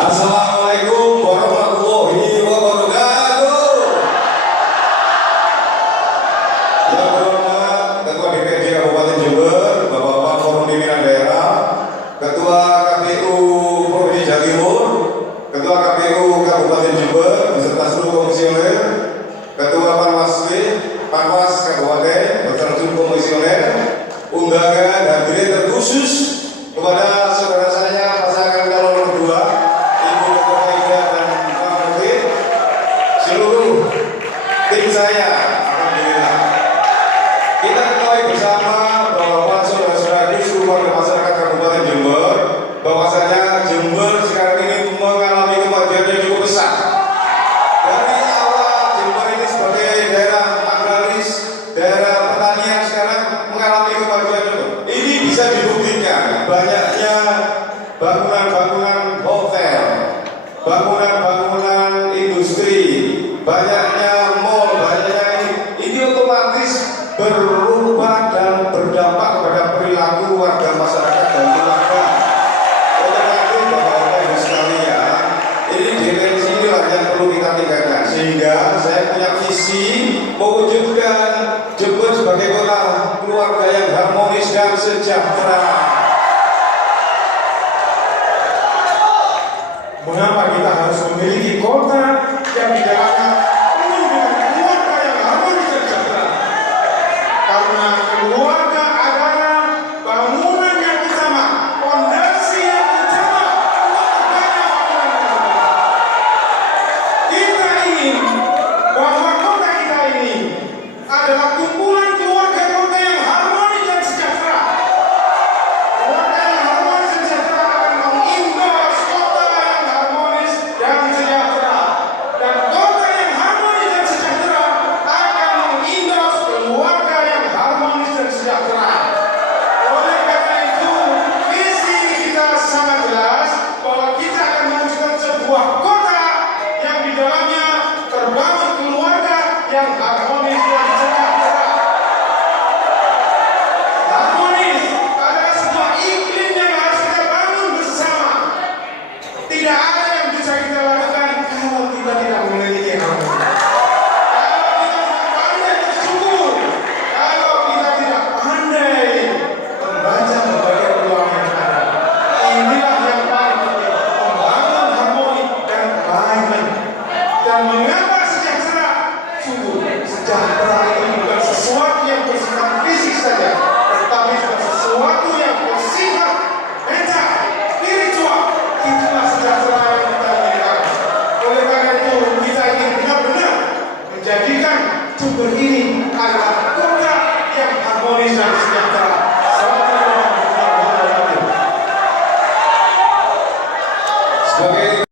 Assalamualaikum warahmatullahi wabarakatuh. Yang terhormat Ketua DPRD Kabupaten Jember, Bapak-bapak Forum Pimpinan Daerah, Ketua KPU Provinsi Jawa Timur, Ketua KPU Kabupaten Jember beserta seluruh komisioner, Ketua Panwas Kabupaten beserta seluruh komisioner, undangan hadirin terkhusus kepada saudara saya pasangan calon nomor 2, Ibu Dr. Aida dan Pak Menteri, seluruh tim saya, alhamdulillah. Kita ketahui bersama bahwa saudara-saudara di seluruh warga masyarakat Kabupaten Jember, bahwasanya Jember sekarang ini mengalami kemajuan yang cukup besar. Dari awal Jember ini sebagai daerah agraris, daerah pertanian, sekarang mengalami kemajuan itu. Ini bisa dibuktikan banyaknya bangunan-bangunan hotel, bangunan-bangunan industri, banyaknya mall, banyaknya ini otomatis berubah dan berdampak kepada perilaku warga masyarakat dan keluarga. Otomatis Bapak-bapak Ibu sekalian, ini dimensi inilah yang perlu kita tingkatkan, sehingga saya punya visi mewujudkan Jember sebagai kota keluarga yang harmonis dan sejahtera. Mengapa kita harus memiliki kota yang di dalamnya penuh dengan keluarga yang harmonis dan sejahtera? Karena keluarga adalah bangunan yang utama, fondasi yang utama untuk banyak bangunan. Kita ingin bahwa kota kita ini adalah kumpulan keluarga-keluarga yang harmonis dan sejahtera. Keluarga yang harmonis dan sejahtera akan mengindos kota yang harmonis dan sejahtera. Dan kota yang harmonis dan sejahtera akan mengindos keluarga yang harmonis dan sejahtera. Oleh karena itu, visi kita sangat jelas bahwa kita akan mewujudkan sebuah kota yang di dalamnya terbangun keluarga yang harmonis dan sejahtera. Harmonis adalah sebuah iklim yang harus kita bangun bersama. Tidak ada yang bisa kita lakukan kalau kita tidak memiliki harmoni. Kalau kita tidak pandai bersyukur, kalau kita tidak pandai membaca berbagai peluang yang ada. Inilah yang paling penting, membangun harmoni dan alignment. Dan mengapa sejahtera? Sungguh, sejahtera itu bukan sesuatu yang bersifat fisik saja, tetapi juga sesuatu yang bersifat mental, spiritual. Itulah sejahtera yang kita inginkan. Oleh karena itu, kita ingin benar-benar menjadikan Jember ini adalah